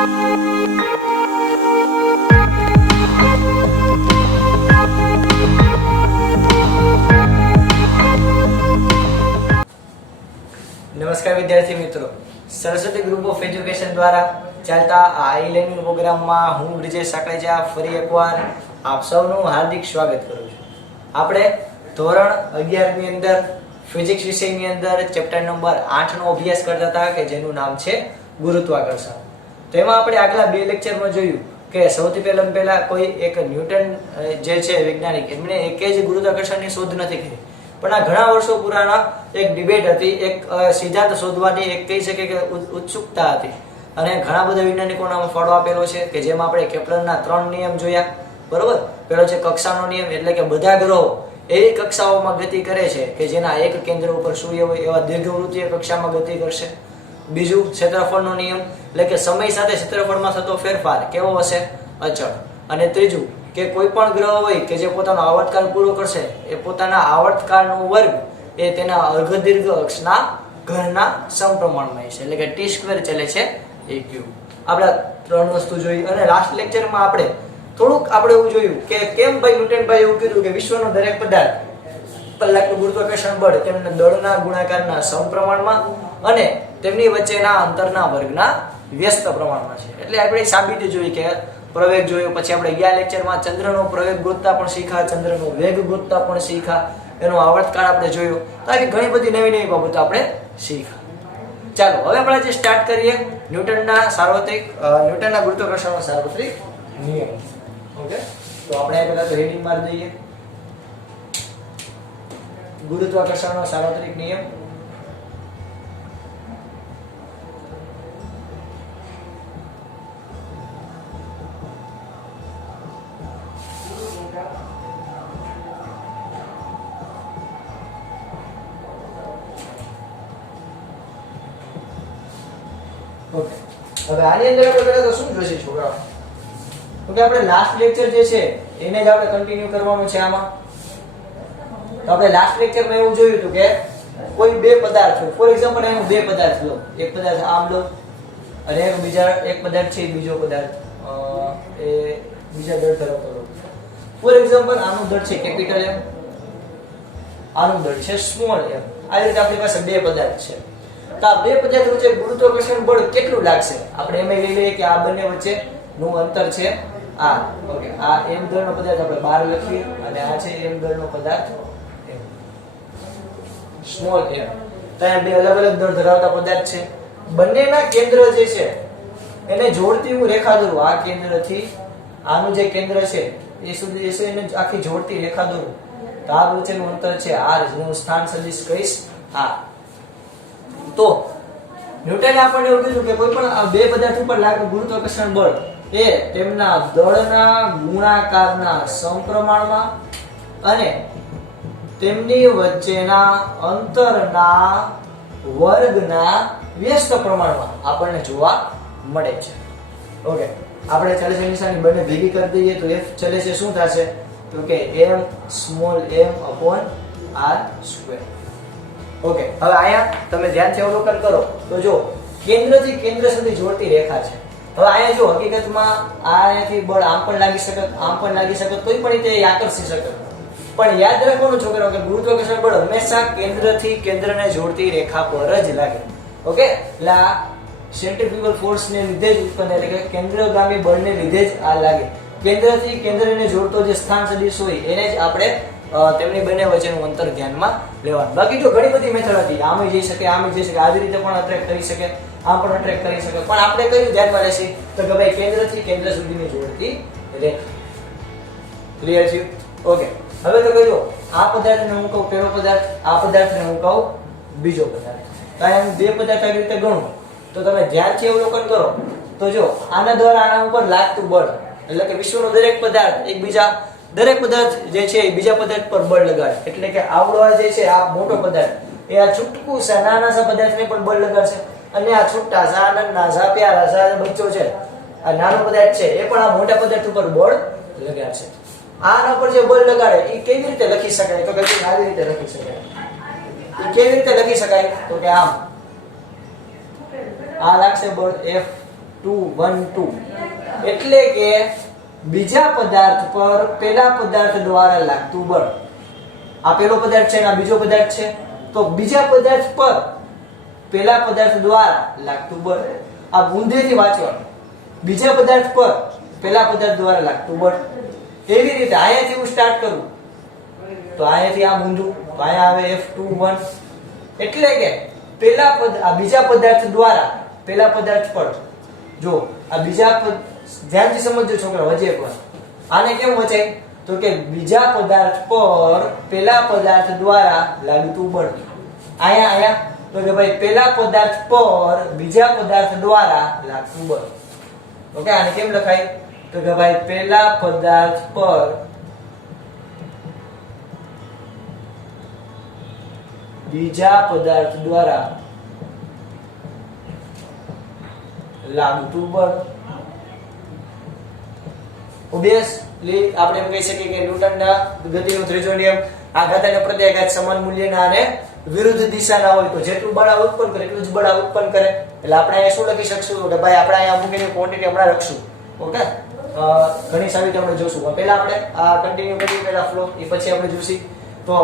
નમસ્કાર વિદ્યાર્થી મિત્રો, સરસ્વતી ગ્રુપ ઓફ એજ્યુકેશન દ્વારા ચાલતા આ ઈ-લર્નિંગ પ્રોગ્રામમાં હું બ્રિજેશ સાકળેજા ફરી એકવાર આપ સૌનું હાર્દિક સ્વાગત કરું છું. આપણે ધોરણ 11 ની અંદર ફિઝિક્સ વિષયની અંદર ચેપ્ટર નંબર 8 નો અભ્યાસ કરતા હતા કે જેનું નામ છે ગુરુત્વાકર્ષણ. તો એમાં આપણે આગલા બે લેક્ચરમાં જોયું કે સૌથી પહેલા કોઈ એક ન્યૂટન જે છે વૈજ્ઞાનિક, એમણે એકે જ ગુરુત્વાકર્ષણની શોધ નથી કરી, પણ આ ઘણા વર્ષો પુરાના એક ડિબેટ હતી, એક સિદ્ધાંત શોધવાની એક કહી શકે કે ઉત્સુકતા હતી, અને ઘણા બધા વૈજ્ઞાનિકોનો ફાળો આપેલો છે કે જેમાં આપણે કેપ્લરના 3 નિયમ જોયા. બરોબર, પેલો છે કક્ષાનો નિયમ, એટલે કે બધા ગ્રહો એવી કક્ષાઓમાં ગતિ કરે છે કે જેના એક કેન્દ્ર ઉપર સૂર્ય હોય એવા દીર્ઘવૃત્તીય કક્ષામાં ગતિ કરશે. બીજું ક્ષેત્રફળનો નિયમ, એટલે કે સમય સાથે ક્ષેત્રફળમાં થતો ફેરફાર કેવો હશે? અચળ. અને ત્રીજું કે કોઈ પણ ગ્રહ હોય કે જે પોતાનો આવર્તકાળ પૂરો કરશે એ પોતાના આવર્તકાળનો વર્ગ એ તેના અર્ધદીર્ઘ અક્ષના ઘનના સમપ્રમાણમાં હશે, એટલે કે t² ચાલે છે a ક્યુબ. આપણે 3 વસ્તુ જોઈ, અને લાસ્ટ લેક્ચરમાં આપણે થોડુંક એવું જોયું કે કેમ ભાઈ ન્યૂટનભાઈ એવું કીધું કે વિશ્વનો દરેક પદાર્થ કલાકનું ગુરુત્વાકર્ષણ બળ તેમના દળના ગુણાકારના સમપ્રમાણમાં અને તેમની વચ્ચેના અંતરના વર્ગના વ્યસ્ત પ્રમાણમાં છે. એટલે આપણે સાબિતી જોઈ કે પ્રવેગ જોયો, પછી આપણે ગયા લેક્ચરમાં ચંદ્રનો પ્રવેગ ગોતતા પણ શીખા, ચંદ્રનો વેગ ગોતતા પણ શીખા, એનો આવર્તકાળ આપણે જોયો. તો આવી ઘણી બધી નવી બાબતો આપણે શીખા. ચાલો હવે આપણે જે સ્ટાર્ટ કરીએ ન્યૂટનના ગુરુત્વાકર્ષણનો સાર્વત્રિક નિયમ. ઓકે, તો આપણે પહેલા તો હેડિંગ મારી દઈએ, ગુરુત્વાકર્ષણનો સાર્વત્રિક નિયમ. ઓકે, હવે આની અંદર આપણે તો શું જોઈશે છોકરાઓ? તો કે આપણે લાસ્ટ લેક્ચર જે છે એને જ આપણે કન્ટિન્યુ કરવાનું છે આમાં. તો આપણે લાસ્ટ લેક્ચરમાં એવું જોયું હતું કે કોઈ બે પદાર્થ, ફોર એક્ઝામ્પલ એનું બે પદાર્થ લો, એક પદાર્થ આમ લો અને એક પદાર્થ છે બીજો પદાર્થ એ બીજા દળ ધરાવતો લો. ફોર એક્ઝામ્પલ આનું દળ છે કેપિટલ M, આનું દળ છે સ્મોલ m. આ રીતે આપણી પાસે બે પદાર્થ છે. તો આ બે પદાર્થ વચ્ચે ગુરુત્વાકર્ષણ બળ કેટલું લાગશે? આપણે એમ લઈ લઈએ કે આ બંને વચ્ચે નું અંતર છે આ. ઓકે, આ m દળનો પદાર્થ આપણે 12 લખીએ અને આ છે m દળનો પદાર્થ સ્મોલ m. તો આ બે અલગ અલગ દળ ધરાવતા પદાર્થ છે. બંનેના કેન્દ્ર જે છે એને જોડતી હું રેખા દોરું. આ કેન્દ્રથી આનું જે કેન્દ્ર છે એ સુધી છે એને આખી જોડતી રેખા દોરું. તો આ વચ્ચેનું અંતર છે r, જેનું સ્થાન સદિશ કહીશ r. તો ન્યૂટને આપણને એવું કીધું કે કોઈ પણ આ બે પદાર્થ ઉપર લાગતું ગુરુત્વાકર્ષણ બળ એ તેમના દળના ગુણાકારના સમપ્રમાણમાં અને તેમની વચ્ચેના અંતરના વર્ગના વ્યસ્ત પ્રમાણમાં આપણને જોવા મળે છે. ઓકે, આપણે ચલે છે નિશાની બંને ભેગી કરી દઈએ તો f ચલે છે શું થશે? તો કે m small m upon r square. Okay, હવે અહીંયા તમે ધ્યાનથી અવલોકન કરો તો જો કેન્દ્રથી કેન્દ્ર સુધી જોડતી રેખા છે. હવે અહીંયા જો હકીકતમાં આથી બળ આમ પણ લાગી શકે, આમ પણ લાગી શકે, કોઈ પણ રીતે આકર્ષી શકે, પણ યાદ રાખવાનું છોકરાઓ કે ગુરુત્વાકર્ષણ બળ હંમેશા કેન્દ્રથી કેન્દ્રને જોડતી રેખા પર જ લાગે. ઓકે, એટલે આ સેન્ટ્રીફ્યુગલ ફોર્સને લીધે જ ઉત્પન્ન, એટલે કે કેન્દ્રગામી બળને લીધે જ આ લાગે. કેન્દ્રથી કેન્દ્રને જોડતો જે સ્થાન સદિશ હોય એને જ આપણે તેમની બંને વચ્ચેનું અંતર ધ્યાનમાં લેવાનું. બાકી જો ઘણી બધી મેથડ હતી, આમ જઈ શકે, આમ જઈ શકે, આવી રીતે પણ અટ્રેક્ટ કરી શકે, આમ પણ અટ્રેક્ટ કરી શકે, પણ આપણે કયું ધ્યાનમાં લેશે તો કે ભાઈ કેન્દ્રથી કેન્દ્ર સુધીની જોડતી રેખા. ક્લિયર છે? ઓકે, હવે તો કહેજો આ પદાર્થને હું કહું પહેલો પદાર્થ, આ પદાર્થને હું કહું બીજો પદાર્થ. કારણ બે પદાર્થ આવી રીતે ગણું તો તમે ધ્યાનથી અવલોકન કરો તો જો આના દ્વારા આના ઉપર લાગતું બળ, એટલે કે વિશ્વનો દરેક પદાર્થ દરેક પદાર્થ જે છે એ બીજા પદાર્થ પર બળ લગાડે. એટલે કે આવડો જે છે આ મોટો પદાર્થ એ આ છૂટકું સા નાના સા પદાર્થને પણ બળ લગાડશે, અને આ છૂટા સા નાના સા પ્યારા સા બચ્ચો છે, આ નાનો પદાર્થ છે એ પણ આ મોટા પદાર્થ ઉપર બળ લગાડશે. આના પર જે બળ લગાડે એ કેવી રીતે લખી શકાય? તો કઈ આવી રીતે લખી શકાય. એ કેવી રીતે લખી શકાય? તો કે આમ આ લાગશે બળ F F212 એટલે કે બીજા પદાર્થ પર પેલા પદાર્થ દ્વારા લાગતું બળ. આ પેલો પદાર્થ છે અને આ બીજો પદાર્થ છે, તો બીજા પદાર્થ પર પેલા પદાર્થ દ્વારા લાગતું બળ. આ ઊંધેથી વાંચવાનું. બીજા પદાર્થ પર પેલા પદાર્થ દ્વારા લાગતું બળ. એવી રીતે અહીંયાથી હું સ્ટાર્ટ કરું તો અહીંયાથી આ ઊંધું, તો અહીંયા આવે F21 એટલે કે આ બીજા પદાર્થ દ્વારા પેલા પદાર્થ પર, જો આ બીજા ધ્યાનથી સમજજો છોકરા, વચ્ચે એકવાર આને કેમ વચાય તો કે બીજા પદાર્થ પર પેલા પદાર્થ દ્વારા લાગતું બળ. અહીંયા તો કે ભાઈ પેલા પદાર્થ પર બીજા પદાર્થ દ્વારા લાગતું બળ. ઓકે, આને કેમ લખાય તો કે ભાઈ પેલા પદાર્થ પર બીજા પદાર્થ દ્વારા લાગતું બળ. ઓબ્વિયસલી આપણે એમ કહી શકીએ કે ન્યૂટનના ગતિનો ત્રીજો નિયમ આઘાત અને પ્રત્યાઘાત સમાન મૂલ્યના અને વિરુદ્ધ દિશાના હોય તો જેટલું બળ ઉત્પન્ન કરે એટલું જ બળ ઉત્પન્ન કરે. એટલે આપણે અહીંયા શું લખી શકશું કે ભાઈ આપણે અહીંયા મૂકેલી ક્વોન્ટિટી હમણાં લખશું. ઓકે, ઘણી સારી રીતે આપણે જોશું. પહેલા આપણે આ કન્ટિન્યુ કરીએ, પહેલા ફ્લો, એ પછી આપણે જોશું. તો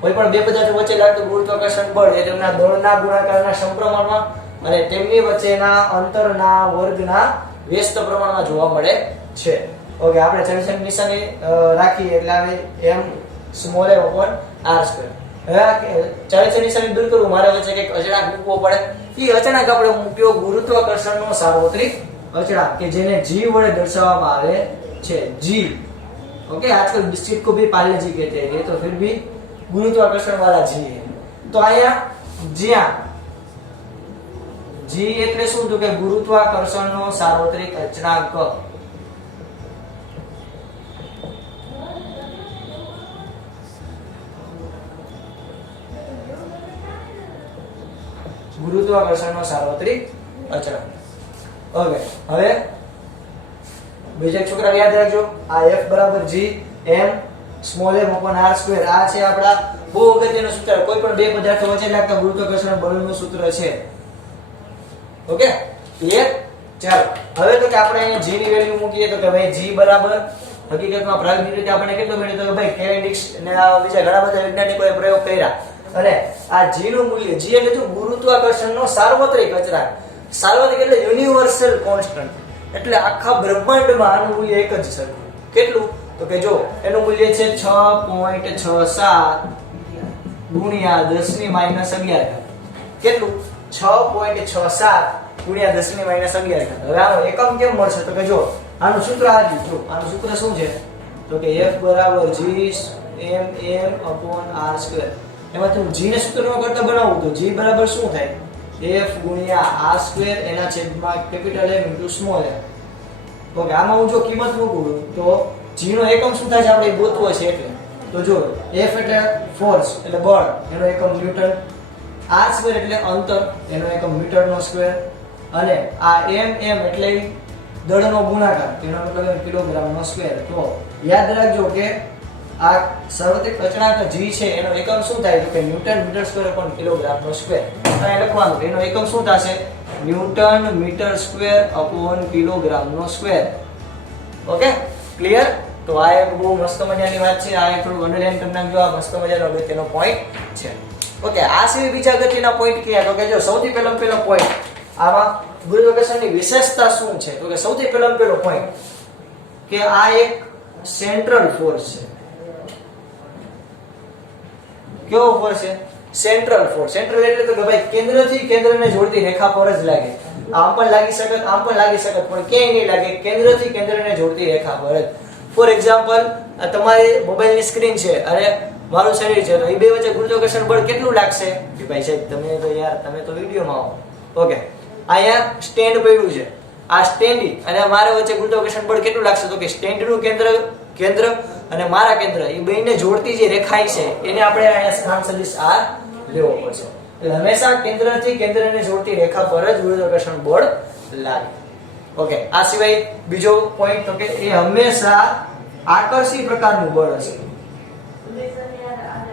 કોઈ પણ બે પદાર્થો વચ્ચે લાગતું ગુરુત્વાકર્ષણ બળ એ તેમના દળના ગુણાકારના સમપ્રમાણમાં અને તેમની વચ્ચેના અંતરના વર્ગના વ્યસ્ત પ્રમાણમાં જોવા મળે છે. ઓકે, આપણે ચલચની નિશાની રાખીએ એટલે આવે m small a upon r square. હવે ચલચની નિશાની દૂર કરવું મારે વચ્ચે કંઈક અચળાંક મૂકવો પડે. એ અચળાંક આપણે મૂક્યો ગુરુત્વાકર્ષણનો સાર્વત્રિક અચળાંક કે જેને g વડે દર્શાવવામાં આવે છે. g. ओके, आजकल बिस्किट को भी पार्ले जी कहते हैं, ये तो फिर भी गुरुत्वाकर्षण वाला जी है. तो અહીંયા જ્યાં g એટલે શું તો કે ગુરુત્વાકર્ષણનો સાર્વત્રિક અચળાંક. ગુરુત્વાકર્ષણનો સાર્વત્રિક અચળાંક. ઓકે, હવે બીજા છોકરા યાદ રાખજો, આ F બરાબર G m small m upon r square. આ છે આપડા બહુ અગત્યનું સૂત્ર. કોઈ પણ બે પદાર્થો વચ્ચે લાગતા ગુરુત્વાકર્ષણ બળનું સૂત્ર છે. Okay, clear? ચાલો, હવે તો કે આપણે અહીંયા g ની વેલ્યુ મૂકીએ તો કે ભાઈ g બરાબર હકીકતમાં પ્રાયોગિક રીતે આપણે કેટલો મળ્યો તો કે ભાઈ કેવેન્ડિશ અને આ બીજા ઘણા બધા વૈજ્ઞાનિકોએ પ્રયોગ કર્યા અને આ g નું મૂલ્ય, g એટલે શું? ગુરુત્વાકર્ષણનો સાર્વત્રિક અચળાંક. સાર્વત્રિક એટલે યુનિવર્સલ કોન્સ્ટન્ટ. એટલે આખા બ્રહ્માંડમાં આનું મૂલ્ય એક જ સરખું. કેટલું તો કે જો એનું મૂલ્ય છે 6.67 ગુણ્યા 10 ની -11. કેટલું? 6.67 ગુણ્યા 10 ની -11. હવે આનો એકમ કેમ મળશે તો કે જો આનું સૂત્ર આ જ જો આનું સૂત્ર શું છે તો કે F બરાબર G m upon r square. એમાંથી હું g ને સૂત્રમાં કરતા બનાવું તો g બરાબર શું થાય? F ગુણ્યા r સ્ક્વેર એના છેદમાં capital M into small m. Okay, આમાં હું જો કિંમત મૂકું તો g નો એકમ શું થાય છે આપણે ગોતવો છે. એટલે તો જો F એટલે ફોર્સ એટલે બળ, એનો એકમ ન્યૂટન. r સ્ક્વેર એટલે અંતર, એનો એકમ મીટરનો સ્ક્વેર. અને આ m એટલે દળનો ગુણાકાર, તેનો મતલબ કિલોગ્રામનો સ્ક્વેર. તો યાદ રાખજો કે આ સાર્વત્રિક અચળાંક g છે એનો એકમ શું થાય તો કે ન્યૂટન મીટર સ્ક્વેર upon કિલોગ્રામનો સ્ક્વેર. અહીં લખવાનું એનો એકમ શું થશે? ન્યૂટન મીટર સ્ક્વેર upon કિલોગ્રામનો સ્ક્વેર. Okay, clear? તો આ એક બહુ મસ્ત મજાની વાત છે. આ એક થોડું અંડરલાઈન કરી નાખજો. આ મસ્ત મજાનો અગત્યનો પોઈન્ટ છે. ઓકે, આ સિવાય બીજા અગત્યના પોઈન્ટ કયા તો કે જો સૌથી પહેલો પોઈન્ટ આમાં ગુરુત્વાકર્ષણની વિશેષતા શું છે તો કે સૌથી પહેલો પોઈન્ટ કે આ એક સેન્ટ્રલ ફોર્સ છે. કેવો ફોર્સ છે? Central force. સેન્ટ્રલ એટલે તો કે ભાઈ કેન્દ્રથી કેન્દ્રને જોડતી રેખા પર જ લાગે. આમ પણ લાગી શકે, આમ પણ લાગી શકે, પણ ક્યાંય નહીં લાગે. કેન્દ્રથી કેન્દ્રને જોડતી રેખા પર જ. ફોર એક્ઝામ્પલ, તમારી મોબાઈલની સ્ક્રીન છે અને મારું શરીર છે, તો એ બે વચ્ચે ગુરુત્વાકર્ષણ બળ કેટલું લાગશે કે ભાઈ સાહેબ તમે તો વિડિયોમાં આવો. ઓકે, અહીંયા સ્ટેન્ડ પડ્યું છે, આ સ્ટેન્ડ અને મારા વચ્ચે ગુરુત્વાકર્ષણ બળ કેટલું લાગશે તો કે સ્ટેન્ડનું કેન્દ્ર અને મારા કેન્દ્ર એ બેને જોડતી જે રેખા છે એને આપણે અહીંયા સ્થાન સદિશ r લેવો પડશે. એટલે હંમેશા કેન્દ્રથી કેન્દ્રને જોડતી રેખા પર જ ગુરુત્વાકર્ષણ બળ લાગે. ઓકે, આ સિવાય બીજો પોઈન્ટ તો કે એ હંમેશા આકર્ષી પ્રકારનું બળ હશે.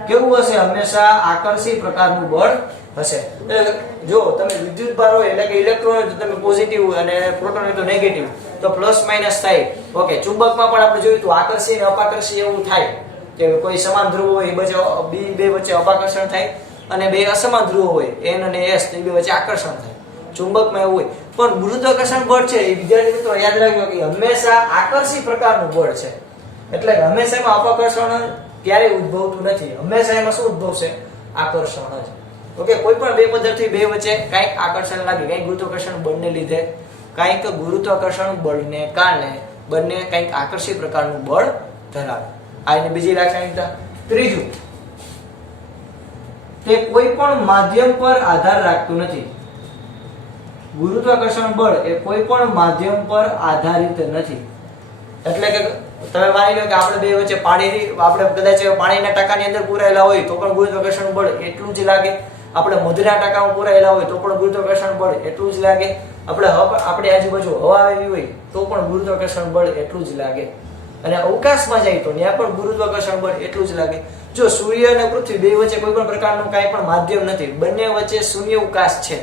કેવું હશે? હંમેશા આકર્ષી પ્રકારનું બળ હશે. એટલે જો તમે વિદ્યુત ભાર હોય એટલે કે ઇલેક્ટ્રોન હોય તો તમે પોઝિટિવ અને પ્રોટોન હોય તો નેગેટિવ, તો પ્લસ માઇનસ થાય. ઓકે, ચુંબકમાં પણ આપણે જોયું તો આકર્ષી અને અપાકર્ષી એવું થાય કે કોઈ સમાન ધ્રુવ હોય એ બે વચ્ચે અપાકર્ષણ થાય અને બે અસમાન ધ્રુવ હોય N અને S તો એ બે વચ્ચે આકર્ષણ થાય. ચુંબકમાં એવું હોય. પણ ગુરુત્વાકર્ષણ બળ છે એ વિદ્યાર્થી મિત્રો યાદ રાખજો કે હંમેશા આકર્ષી પ્રકારનું બળ છે. એટલે હંમેશા એમાં અપાકર્ષણ ક્યારેય ઉદ્ભવતું નથી. હંમેશા એમાં શું ઉદ્ભવશે? આકર્ષણ જ. ઓકે, કોઈ પણ બે પદાર્થથી બે વચ્ચે કંઈક આકર્ષણ લાગે, કંઈક ગુરુત્વાકર્ષણ બળને લીધે, કંઈક ગુરુત્વાકર્ષણ બળને કારણે બંને કંઈક આકર્ષી પ્રકારનું બળ ધરાવે. આ એની બીજી લાક્ષણિકતા. ત્રીજું, તે કોઈ પણ માધ્યમ પર આધાર રાખતું નથી. ગુરુત્વાકર્ષણ બળ એ કોઈ પણ માધ્યમ પર આધારિત નથી. એટલે કે તમે માની લો કે આપણે બે વચ્ચે આપણે કદાચ પાણીના ટાંકાની અંદર પૂરાયેલા હોય તો પણ ગુરુત્વાકર્ષણ બળ એટલું જ લાગે. આપણે મધના ટાંકામાં પૂરાયેલા હોય તો પણ ગુરુત્વાકર્ષણ બળ એટલું જ લાગે. આપણે આજુબાજુ હવા આવેલી હોય તો પણ ગુરુત્વાકર્ષણ બળ એટલું જ લાગે. અને અવકાશમાં જાય તો ત્યાં પણ ગુરુત્વાકર્ષણ બળ એટલું જ લાગે. જો સૂર્ય અને પૃથ્વી બે વચ્ચે કોઈ પણ પ્રકારનું કાંઈ પણ માધ્યમ નથી, બંને વચ્ચે શૂન્ય અવકાશ છે,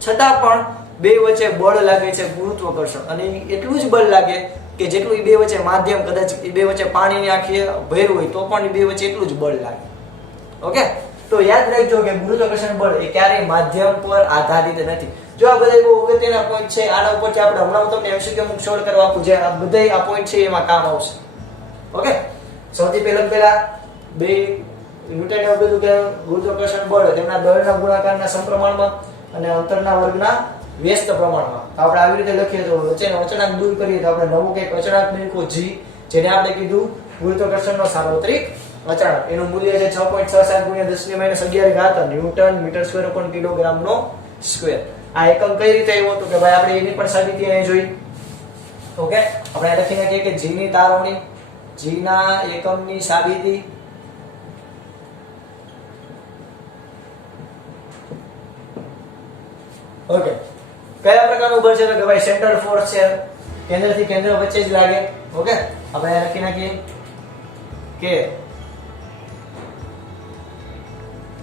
છતાં પણ બે વચ્ચે બળ લાગે છે ગુરુત્વાકર્ષણ, અને એટલું જ બળ લાગે કે જેટલું એ બે વચ્ચે માધ્યમ, કદાચ એ બે વચ્ચે પાણીની આખી ભેર હોય તો પણ એ બે વચ્ચે એટલું જ બળ લાગે. ઓકે, તો યાદ રાખજો કે ગુરુત્વાકર્ષણ બળ એ ક્યારેય માધ્યમ પર આધારિત નથી. જો આ બધા બહુ અગત્યના પોઈન્ટ છે, આના ઉપરથી આપણે હમણાં તમને MCQ અમુક સોલ્વ કરવા આપું, જે આ બધા આ પોઈન્ટ છે એમાં કામ આવશે. ઓકે, સૌથી પહેલા બે ન્યૂટને એવું કીધું કે ગુરુત્વાકર્ષણ બળ તેમના દળના ગુણાકારના સમપ્રમાણમાં અને અંતરના વર્ગના વ્યસ્ત પ્રમાણમાં. તો આપણે આવી રીતે લખીએ તો વચ્ચેનો અચળાંક દૂર કરીએ તો આપણે નવું કંઈક અચળાંક મેળવ્યું G, જેને આપણે કીધું ગુરુત્વાકર્ષણનો સાર્વત્રિક અચળાંક. એનું મૂલ્ય છે 6.67 × 10⁻11 ન્યૂટન મીટર સ્ક્વેર ઉપર કિલોગ્રામનો સ્ક્વેર. આ એકમ કઈ રીતે આવ્યો તો કે ભાઈ આપણે એની પણ સાબિતી અહીં જોઈ. ઓકે, આપણે લખી નાખીએ કે G ની તારવણી, G ના એકમની સાબિતી. ઓકે, કયા પ્રકારનું બળ છે તો કે ભાઈ સેન્ટર ફોર્સ છે, કેન્દ્રથી કેન્દ્ર વચ્ચે જ લાગે. ઓકે, આપણે લખી નાખીએ કે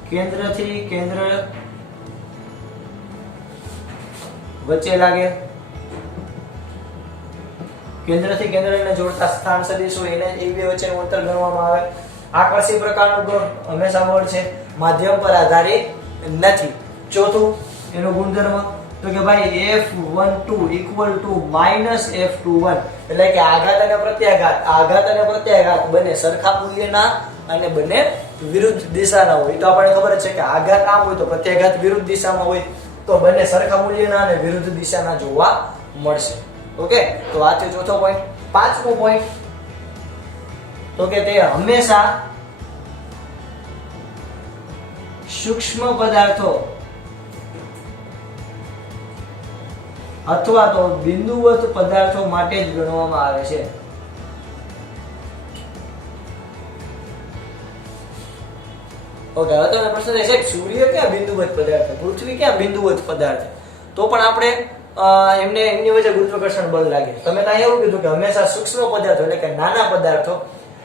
કેન્દ્રથી કેન્દ્ર વચ્ચે લાગે. કેન્દ્રથી કેન્દ્રને જોડતા સ્થાન સદિશો એને એ બે વચ્ચેનું અંતર ગણવામાં આવે. આકર્ષી પ્રકારનું બળ હંમેશા બળ છે, માધ્યમ પર આધારિત નથી. ચોથું એનો ગુણધર્મ તો કે ભાઈ F12 = -F21, એટલે કે આઘાત અને પ્રત્યાઘાત બંને સરખા મૂલ્યના અને બંને વિરુદ્ધ દિશાના હોય. તો આપણને ખબર છે કે આઘાત આમ હોય તો પ્રત્યાઘાત વિરુદ્ધ દિશામાં હોય, તો બંને સરખા મૂલ્યના અને વિરુદ્ધ દિશાના જોવા મળશે. ઓકે, તો આ છે ચોથો પોઈન્ટ. પાંચમો પોઈન્ટ તો કે તે હંમેશા સૂક્ષ્મ પદાર્થો અથવા તો બિંદુવત પદાર્થો માટે જ ગણવામાં આવે છે. ઓકે, હવે તમને પ્રશ્ન છે સાહેબ સૂર્ય ક્યાં બિંદુવત પદાર્થ, પૃથ્વી ક્યાં બિંદુવત પદાર્થ, તો પણ આપણે એમની વચ્ચે ગુરુત્વાકર્ષણ બળ લાગે. તમે ત્યાં એવું કીધું કે હંમેશા સૂક્ષ્મ પદાર્થો એટલે કે નાના પદાર્થો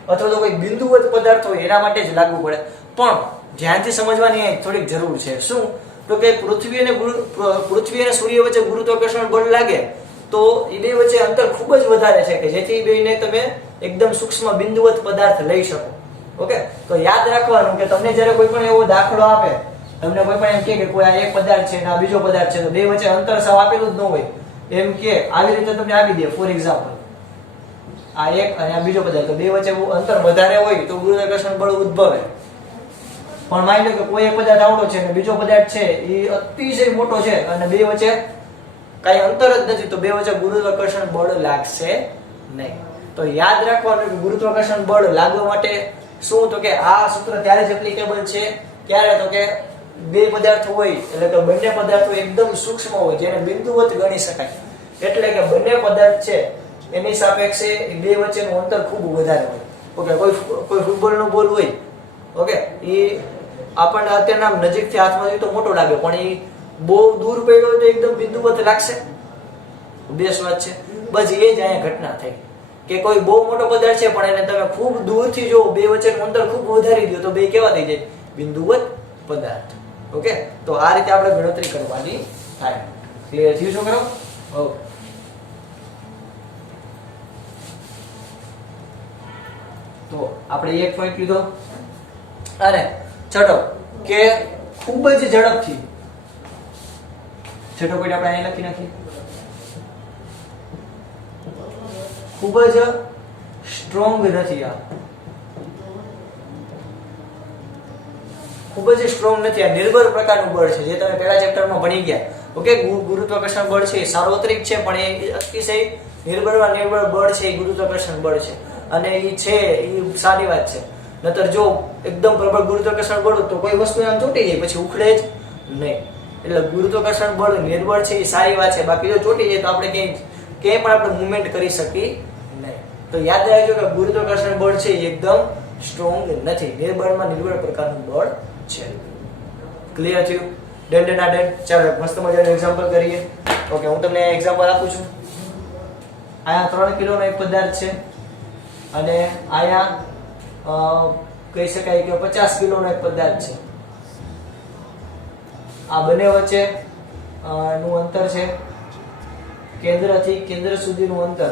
અથવા તો કોઈ બિંદુવત પદાર્થ હોય એના માટે જ લાગુ પડે. પણ ધ્યાનથી સમજવાની થોડીક જરૂર છે. શું તો કે પૃથ્વી અને સૂર્ય વચ્ચે ગુરુત્વાકર્ષણ બળ લાગે તો એ બે વચ્ચે અંતર ખૂબ જ વધારે છે કે જેથી બેને તમે એકદમ સૂક્ષ્મ બિંદુવત પદાર્થ લઈ શકો. ઓકે, તો યાદ રાખવાનું કે તમને જ્યારે કોઈ પણ એવો દાખલો આપે, તમને કોઈ પણ એમ કે કોઈ આ એક પદાર્થ છે અને આ બીજો પદાર્થ છે, તો બે વચ્ચે અંતર સાવ આપેલું જ ન હોય, એમ કે આવી રીતે તમને આપી દે. ફોર એક્ઝામ્પલ આ એક અને આ બીજો પદાર્થ, તો બે વચ્ચે અંતર વધારે હોય તો ગુરુત્વાકર્ષણ બળ ઉદ્ભવે. પણ માની લો કે કોઈ એક પદાર્થ આવડો છે અને બીજો પદાર્થ છે એ અતિશય મોટો છે અને બે વચ્ચે કઈ અંતર જ નથી, તો બે વચ્ચે ગુરુત્વાકર્ષણ બળ લાગશે નહીં. તો યાદ રાખવાનું કે ગુરુત્વાકર્ષણ બળ લાગવા માટે શું તો કે આ સૂત્ર ત્યારે જ એપ્લિકેબલ છે ક્યારે તો કે બે પદાર્થો હોય એટલે કે બંને પદાર્થો એકદમ સૂક્ષ્મ હોય જેને બિંદુવત ગણી શકાય. એટલે કે બંને પદાર્થ છે એની સાપેક્ષે બે વચ્ચેનું અંતર ખૂબ વધારે હોય. ઓકે, કોઈ ફૂટબોલનો બોલ હોય, ઓકે, એ આપણને અત્યારે નજીકથી હાથમાં જોઈએ તો મોટો લાગે, પણ એ બહુ દૂર પડ્યો હોય તો એકદમ બિંદુવત લાગશે. બેસ વાત છે. બસ એ જ અહીંયા ઘટના થઈ કે કોઈ બહુ મોટો પદાર્થ છે પણ એને તમે ખૂબ દૂરથી જો બે વચ્ચેનું અંતર ખૂબ વધારી દો તો બે કેવા થઈ જાય? બિંદુવત પદાર્થ. ઓકે, તો આ રીતે આપણે ગણતરી કરવાની થાય. ક્લિયર થયું છોકરો? ઓકે. તો આપણે એક પોઈન્ટ લીધો અને છઠ્ઠો કે ખૂબ જ ઝડપથી, છઠ્ઠો પોઈન્ટ આપણે અહીં લખી નાખીએ, ખૂબ જ સ્ટ્રોંગ નથી. આ ખૂબ જ સ્ટ્રોંગ નથી. આ નિર્બળ પ્રકારનું બળ છે જે તમે પહેલા ચેપ્ટરમાં ભણી ગયા. ઓકે, ગુરુત્વાકર્ષણ બળ છે એ સાર્વત્રિક છે પણ એ અતિશય નિર્બળમાં નિર્બળ બળ છે એ ગુરુત્વાકર્ષણ બળ છે અને એ છે એ સારી વાત છે. નતર જો એકદમ પ્રબળ ગુરુત્વાકર્ષણ બળ તો કોઈ વસ્તુ આમ ચોંટી જાય પછી ઉખડે જ નહીં. એટલે ગુરુત્વાકર્ષણ બળ નિર્બળ છે એ સારી વાત છે. બાકી જો ચોંટી જાય તો આપણે ક્યાંય પણ આપણે મુવમેન્ટ કરી શકીએ નહીં. તો યાદ રાખજો કે ગુરુત્વાકર્ષણ બળ છે એ એકદમ સ્ટ્રોંગ નથી, નિર્બળમાં નિર્બળ પ્રકારનું બળ છે. ક્લિયર થયું? ડન ના ડન. ચાલો મસ્ત મજાનું એક્ઝામ્પલ કરીએ. ઓકે, હું તમને એક્ઝામ્પલ આપું છું. અહીંયા 3 કિલોનો એક પદાર્થ છે અને અહીંયા કહી શકાય કે 50 કિલોનો એક પદાર્થ છે. આ બંને વચ્ચે નું અંતર છે, કેન્દ્રથી કેન્દ્ર સુધીનું અંતર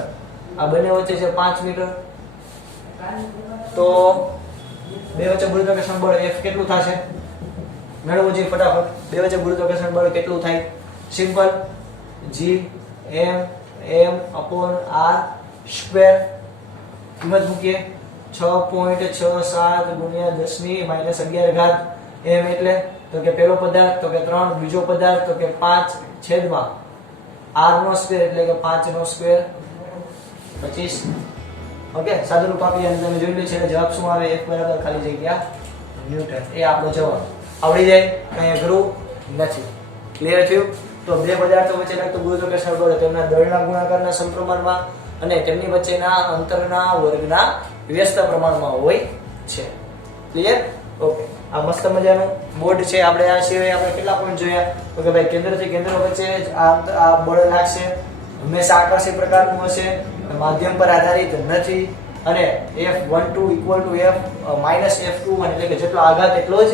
આ બંને વચ્ચે છે 5 મીટર. તો બે વચ્ચે ગુરુત્વાકર્ષણ બળ F કેટલું થશે? મેળવવું જોઈએ ફટાફટ. બે વચ્ચે ગુરુત્વાકર્ષણ બળ કેટલું થાય? Simple, G m r square. કિંમત મૂકીએ 6.67 ગુણ્યા 10⁻11 ઘાત m. એટલે તો કે પહેલો પદાર્થ તો કે 3, બીજો પદાર્થ તો કે 5 છેદમાં r નો સ્ક્વેર એટલે કે 5 નો સ્ક્વેર 25. ઓકે, સાદું રૂપ આપી અને તમે જોઈ લો છે જવાબ શું આવે? F બરાબર ખાલી જગ્યા ન્યૂટન. એ આપણો જવાબ આવડી જાય, કઈ અઘરું નથી. ક્લિયર થયું? તો બે પદાર્થો વચ્ચે લાગતું ગુરુત્વાકર્ષણ બળ તેમના દળના ગુણાકારના સમપ્રમાણમાં અને તેમની વચ્ચેના અંતરના વર્ગના વ્યસ્ત પ્રમાણમાં હોય છે. ક્લિયર? ઓકે, આ મસ્ત મજાનું બોર્ડ છે. આપણે આ સિવાય આપણે કેટલા પોઈન્ટ જોયા? તો કે ભાઈ કેન્દ્રથી કેન્દ્ર વચ્ચે આ બળ લાગશે, હંમેશા આકર્ષી પ્રકારનું હશે, માધ્યમ પર આધારિત નથી અને F12 = F -F21 એટલે કે જેટલો આઘાત એટલો જ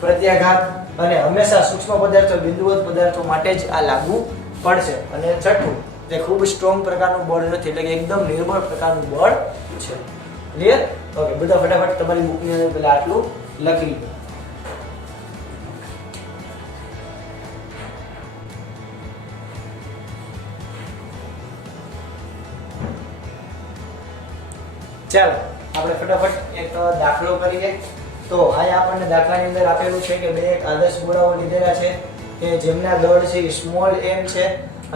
પ્રત્યાઘાત અને હંમેશા સૂક્ષ્મ પદાર્થો બિંદુવત પદાર્થો માટે જ આ લાગુ પડશે. અને છઠ્ઠું, જે ખૂબ સ્ટ્રોંગ પ્રકારનું બળ નથી એટલે કે એકદમ નિર્બળ પ્રકારનું બળ છે. ક્લિયર? ઓકે, બધા ફટાફટ તમારી બુકની અંદર પહેલા આટલું લખી લો. ચાલો આપણે ફટાફટ એક દાખલો કરીએ. તો અહીંયા આપણને દાખલાની અંદર આપેલું છે કે બે એક આદર્શ ગોળાઓ લીધેલા છે કે જેમના દળ છે સ્મોલ m છે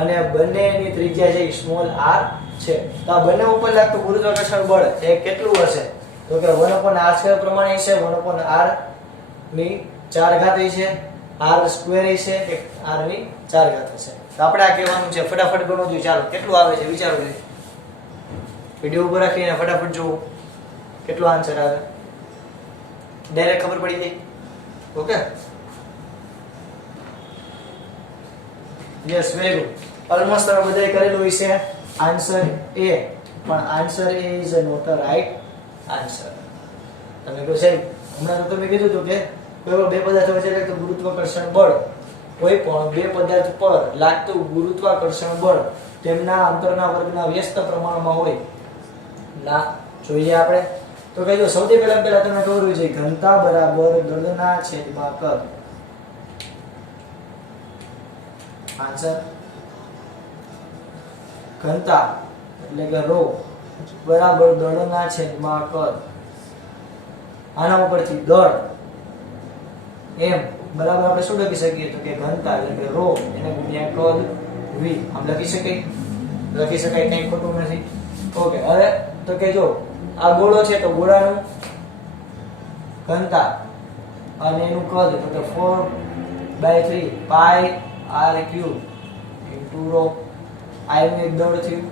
અને બંનેની ત્રિજ્યા છે સ્મોલ r છે. તો આ બંને ઉપર લાગતું ગુરુત્વાકર્ષણ બળ એ કેટલું હશે? તો કે 1/r² પ્રમાણે છે, 1/r ની 4 ઘાત છે, r સ્ક્વેર છે, એક r ની 4 ઘાત છે. તો આપણે આ કહેવાનું છે. ફટાફટ ગણો જોઈએ. ચાલો કેટલું આવે છે વિચારો. વિડિયો ઉપર રાખીને ફટાફટ જુઓ કેટલો આન્સર આવે. ડાયરેક્ટ ખબર પડી ગઈ. Okay, yes, very good. Almost તમે બધાએ કરેલું છે. આન્સર A, પણ answer A is not a right answer. તમે કહો સાહેબ હમણાં તો તમે કીધું હતું કે કોઈ બે પદાર્થો વચ્ચે લાગતું ગુરુત્વાકર્ષણ બળ, કોઈ પણ બે પદાર્થ પર લાગતું ગુરુત્વાકર્ષણ બળ તેમના અંતરના વર્ગના વ્યસ્ત પ્રમાણમાં હોય. ના, જોઈએ આપણે તો કહી દો. સૌથી પહેલા તમને ખબર હોય છે ઘનતા બરાબર દળના છેદમાં કદ. આન્સર ઘનતા એટલે કે ρ બરાબર દળના છેદમાં કદ. આના ઉપરથી દળ m બરાબર આપણે શું લખી શકીએ? તો કે ઘનતા એટલે કે ρ એને ગુણ્યા કદ v. આમ લખી શકાય, કંઈ ખોટું નથી. ઓકે, હવે તો કે જો આ ગોળો છે તો ગોળાનું ઘનતા અને એનું કદ તો કે 4/3 પાઈ r³ * ρ. આ એનું એક દળ થયું.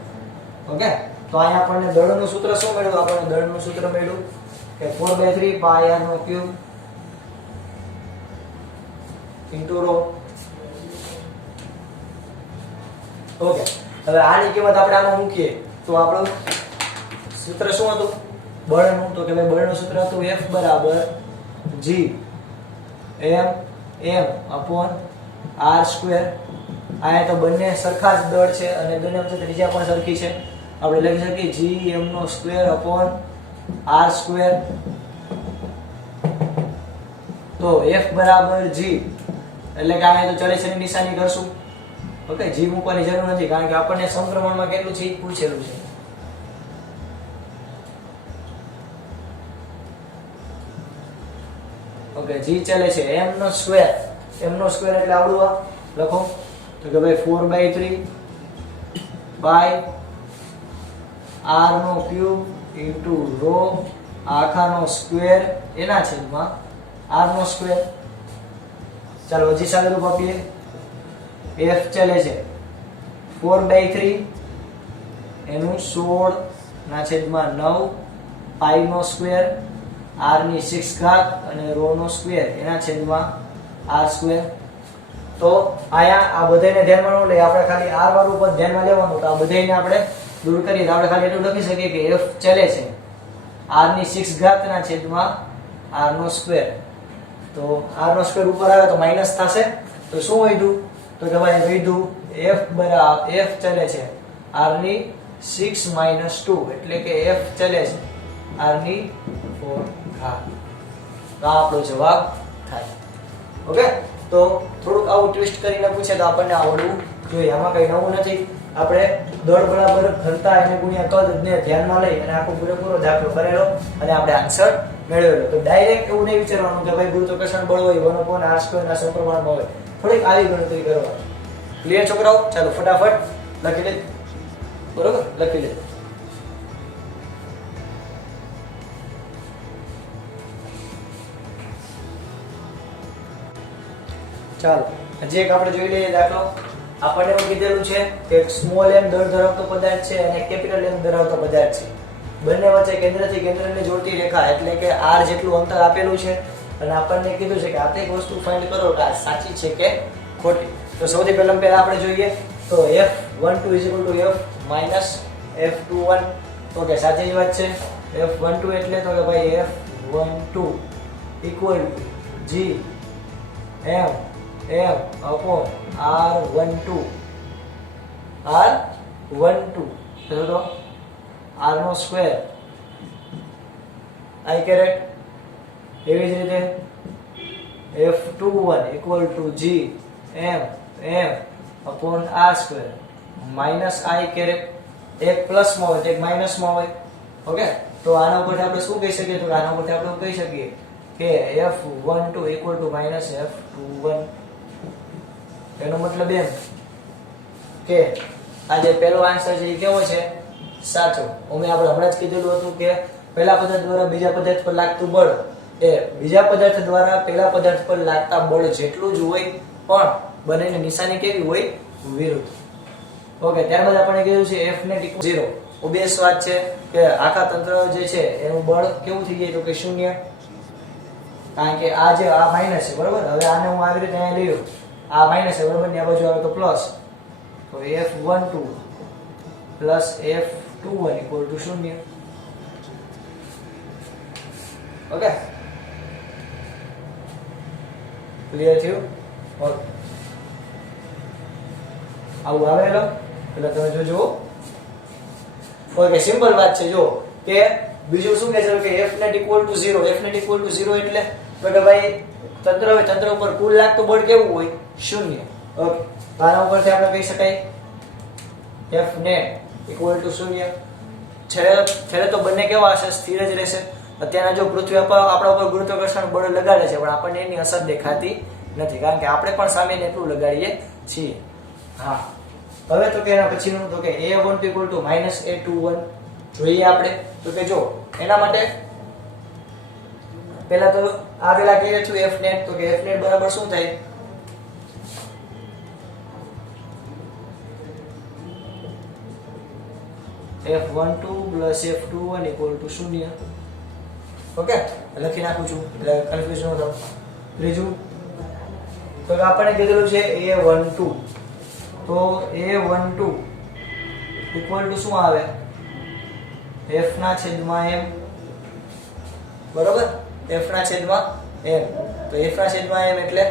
ઓકે, તો અહીંયા આપણને દળનું સૂત્ર શું મળ્યું? આપણને દળનું સૂત્ર મળ્યું કે 4/3 પાઈ r³ * ρ. ઓકે, હવે આની કિંમત આપણે આમાં મૂકીએ તો આપણું સૂત્ર શું હતું બળનું? તો કે ભાઈ બળનું સૂત્ર હતું F = G m m upon r square. આ તો બંને સરખા જ દળ છે અને બંને વચ્ચે ત્રિજ્યા પણ સરખી છે. આપણે લખી શકીએ g m નો સ્ક્વેર upon r સ્ક્વેર. તો f બરાબર g એટલે કે આ તો ચલે છે ની નિશાની કરશું. ઓકે, g મૂકવાની જરૂર નથી કારણ કે આપણને સમપ્રમાણમાં કેટલું છે એ પૂછેલું છે. ઓકે, g ચલે છે m નો સ્ક્વેર. m નો સ્ક્વેર એટલે આવડું આ લખો તો કે ભાઈ 4/3 બાય r નો ક્યુબ ઇન્ટુ રો આખાનો સ્ક્વેર એના છેદમાં r નો સ્ક્વેર. ચાલો હજી સાદું રૂપ આપીએ. f ચલે છે 4/3 એનું 16 ના છેદમાં 9 પાઈ નો સ્ક્વેર r ની 6 ઘાત અને રો નો સ્ક્વેર એના છેદમાં r સ્ક્વેર. તો આયા આ બધાને ધ્યાનમાં ન લઈ આપણે ખાલી r વાળું પદ ધ્યાનમાં લેવાનું. તો આ બધાને આપણે દૂર કરીએ તો આપણે ખાલી એટલું લખી શકીએ કે f ચલે છે r ની 6 ઘાત ના છેદમાં r નો સ્ક્વેર. તો r નો સ્ક્વેર ઉપર આવે તો માઈનસ થશે. તો શું વધ્યું તો કે ભાઈ વધ્યું f બરાબર f ચલે છે r ની 6 - 2 એટલે કે f ચલે છે r ની 4 ઘાત. તો આ આપણો જવાબ થાય. ઓકે, તો થોડુંક આવું ટ્વિસ્ટ કરીને પૂછે તો આપણને આવડવું જોઈએ. આમાં કઈ નવું નથી. આપણે દળ બરાબર ઘનતા અને ગુણ્યા કદ ને ધ્યાનમાં લઈ અને આખો પૂરેપૂરો દાખલો કરેલો અને આપણે આન્સર મેળવેલો. તો ડાયરેક્ટ એવું નહીં વિચારવાનું કે ભાઈ ગુરુત્વાકર્ષણ બળ હોય 1/r² ના સમપ્રમાણમાં હોય. થોડીક આવી ગણતરી કરવાની. ક્લિયર છોકરાઓ? ચાલો ફટાફટ લખી લે. બરોબર, લખી લે. ચાલો હજી એક આપણે જોઈ લઈએ દાખલો. આપણને એવું કીધેલું છે કે સ્મોલ m દળ ધરાવતો પદાર્થ છે અને કેપિટલ M ધરાવતો પદાર્થ છે. બંને વચ્ચે કેન્દ્રથી કેન્દ્રને જોડતી રેખા એટલે કે r જેટલું અંતર આપેલું છે અને આપણને કીધું છે કે આ એક વસ્તુ ફાઇન્ડ કરો કે આ સાચી છે કે ખોટી. તો સૌથી પહેલા આપણે જોઈએ તો f12 f f21. તો કે સાચી વાત છે. f12 એટલે તો કે ભાઈ f12 equal to g m upon r12 તો r નો સ્ક્વેર i કેરેટ. એવી જ રીતે f21 equal to g m upon r square minus i caret. એક પ્લસ માં હોય તો એક માઈનસ માં હોય. ઓકે, તો આના ઉપરથી આપણે શું કહી શકીએ? તો આના ઉપરથી આપણે કહી શકીએ કે f12 equal to minus f21. એનો મતલબ એમ કે આ જે પહેલો આન્સર છે એ કેવો છે? સાચો. અમે આપણે હમણાં જ કીધેલું હતું કે પહેલા પદાર્થ દ્વારા બીજા પદાર્થ પર લાગતું બળ એ બીજા પદાર્થ દ્વારા પહેલા પદાર્થ પર લાગતા બળ જેટલું જ હોય પણ બંનેની નિશાની કેવી હોય? વિરુદ્ધ. ઓકે, ત્યારબાદ આપણે કીધું છે f net equal 0. ઓબવિયસ વાત છે કે આખા તંત્ર જે છે એનું બળ કેવું થઈ જાય? તો કે 0. કારણ કે આ જે આ માઈનસ છે બરોબર. હવે આને હું આવી રીતે અહીંયા લઈ લઉં. આ માઈનસ છે બરોબર ને આ બાજુ આવે તો પ્લસ. તો f12 plus f21 equal to 0. Okay, clear થયું? ઓકે, આવું આવેલો એટલે તમે જોજો. ઓકે, સિમ્પલ વાત છે. જો કે બીજું શું કહે છે કે f net equal to 0. f net equal to 0 એટલે તો કે ભાઈ તંત્ર હોય, તંત્ર ઉપર કુલ લાગતું બળ કેવું હોય? 0. ઓકે, આના ઉપરથી આપણે કહી શકાય f net equal to 0. છેલ્લે તો બંને કેવા હશે? સ્થિર જ રહેશે. અત્યારના જો પૃથ્વી આપણા ઉપર ગુરુત્વાકર્ષણ બળ લગાડે છે પણ આપણને એની અસર દેખાતી નથી કારણ કે આપણે પણ સામે એટલું લગાડીએ છીએ. હા, હવે તો કે એના પછીનું તો કે a12 equal to minus a21 જોઈએ આપણે. તો કે જો એના માટે પહેલા તો આ પેલા કહીએ છું f net. તો કે f net બરાબર શું થાય? f12 plus f21 equal to 0. Okay, લખી નાખું છું એટલે કન્ફ્યુઝ ન થાવ. ત્રીજું તો આપણને કીધેલું છે a12. તો a12 equal to શું આવે? f ના છેદમાં m. બરોબર, f ના છેદમાં m. તો f ના છેદમાં m એટલે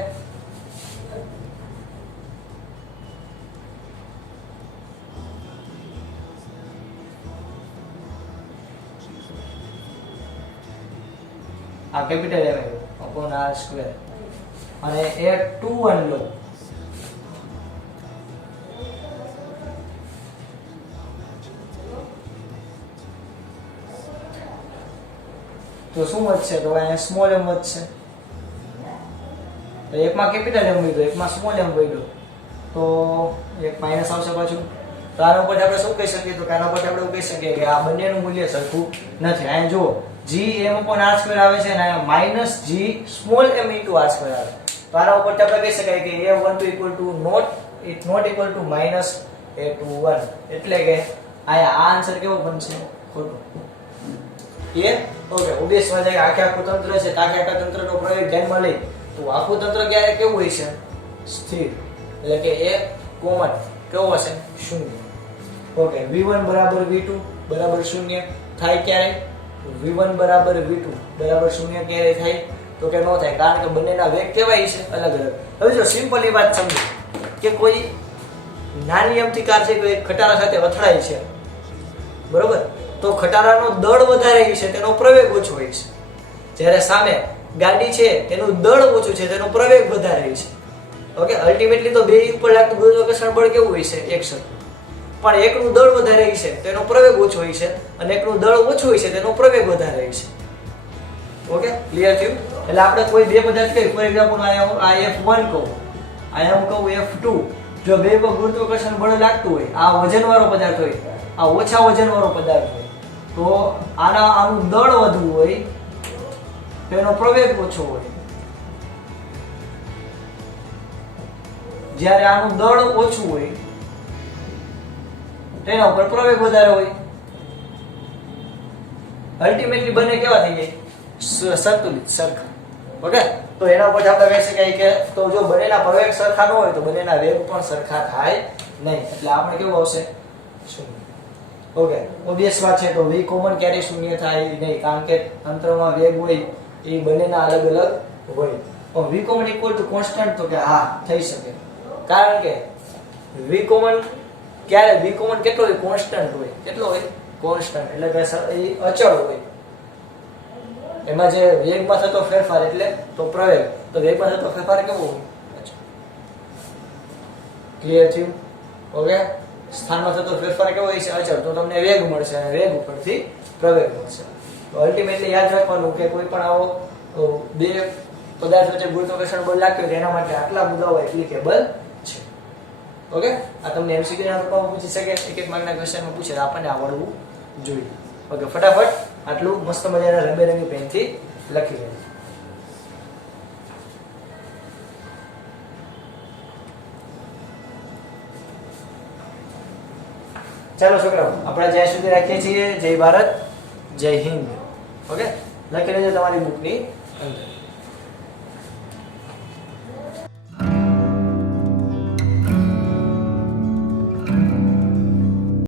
આ કેપિટલ M આવ્યું upon r સ્ક્વેર અને એ 2 1 લો તો શું વધશે તો અહીંયા સ્મોલ m વધશે તો એકમાં કેપિટલ M વધ્યો એકમાં સ્મોલ m વધ્યો તો એક માઈનસ આવશે પાછું તો આના ઉપર આપણે શું કહી શકીએ તો આના ઉપર આપણે કહી શકીએ કે આ બંનેનું મૂલ્ય સરખું નથી અહીંયા જુઓ g m/r² આવે છે અને અહીંયા -g સ્મોલ m * r² આવે તો આના ઉપર આપણે કહી શકાય કે a12 not equal to -a21 એટલે કે અહીંયા આ આન્સર કેવો બનશે ખોટો એ ઓકે ઓબવિયસ માં જાય આખું તંત્ર છે આખા તંત્રનો પ્રયોગ ધ્યાનમાં લઈ તો આખું તંત્ર ક્યારે કેવું હોય છે સ્થિર એટલે કે એ કોમન કેવો હશે 0 ઓકે v1 = v2 = 0 થાય ક્યારે v1 = v2 = 0 ક્યારે થાય તો કે નો થાય કારણ કે બંનેના વેગ કેવાય છે અલગ અલગ હવે જો સિમ્પલી વાત સમજો કે કોઈ નાની અમથી કાર છે કોઈ ખટારા સાથે અથડાય છે બરોબર તો ખટારાનો દળ વધારે છે તેનો પ્રવેગ ઓછો હોય છે જ્યારે સામે ગાડી છે તેનું દળ ઓછું છે તેનો પ્રવેગ વધારે છે ઓકે અલ્ટિમેટલી તો બે ઉપર લાગતું ગુરુત્વાકર્ષણ બળ કેવું હોય છે એક સરખું પણ એકનું દળ વધારે છે તેનો પ્રવેગ ઓછો હોય છે અને એકનું દળ ઓછું હોય છે તેનો પ્રવેગ વધારે છે ઓકે ક્લિયર થયું એટલે આપણે કોઈ બે પદાર્થ કઈ ફોર એક્ઝામ્પલ આ F1 કહું અહીંયા હું કહું F2 જો બે પર ગુરુત્વાકર્ષણ બળ લાગતું હોય આ વજનવાળો પદાર્થ હોય આ ઓછા વજનવાળો પદાર્થ હોય તો આનું દળ વધુ હોય તેનો પ્રવેગ ઓછો હોય જ્યારે આનું દળ ઓછું હોય તેના ઉપર પ્રવેગ વધારે હોય અલ્ટિમેટલી બંને કેવા થઈ જાય સંતુલિત સરખા ઓકે તો એના ઉપર આપણે કહી શકાય કે તો જો બંનેના પ્રવેગ સરખા ન હોય તો બંનેના વેગ પણ સરખા થાય નહીં એટલે આપણે કેવું આવશે 0 ઓકે ઓબવિયસ વાત છે તો v કોમન ક્યારે 0 થાય નહીં કારણ કે અંતરમાં વેગ હોય એ બંનેના અલગ અલગ હોય પણ v common equal to constant તો કે હા થઈ શકે કારણ કે v કોમન ક્યારે v કોમન કેટલો હોય કોન્સ્ટન્ટ હોય કેટલો હોય કોન્સ્ટન્ટ એટલે કે એ અચળ હોય એમાં જે વેગમાં થતો ફેરફાર એટલે તો પ્રવેગ તો વેગમાં થતો ફેરફાર કેવો હોય ક્લિયર થયું ઓકે સ્થાનમાં થતો ફેરફાર કેવો હોય છે અચળ તો તમને વેગ મળશે અને વેગ ઉપરથી પ્રવેગ મળશે તો અલ્ટિમેટલી યાદ રાખવાનું કે કોઈ પણ આવો બે પદાર્થ વચ્ચે ગુરુત્વાકર્ષણ બળ લાગ્યું એના માટે આટલા મુદ્દાઓ એપ્લિકેબલ છે ઓકે આ તમને એમસીક્યુ ના રૂપમાં પૂછી શકે એક એક માર્કના ક્વેશ્ચનમાં પૂછે આપણને આવડવું જોઈએ ઓકે ફટાફટ આટલું મસ્ત મજાના રંગબેરંગી પેનથી લખી લેજો ચાલો છોકરાઓ આપણે જ્યાં સુધી રાખીએ છીએ જય ભારત જય હિન્દ ઓકે લખી લેજો તમારી બુકની અંદર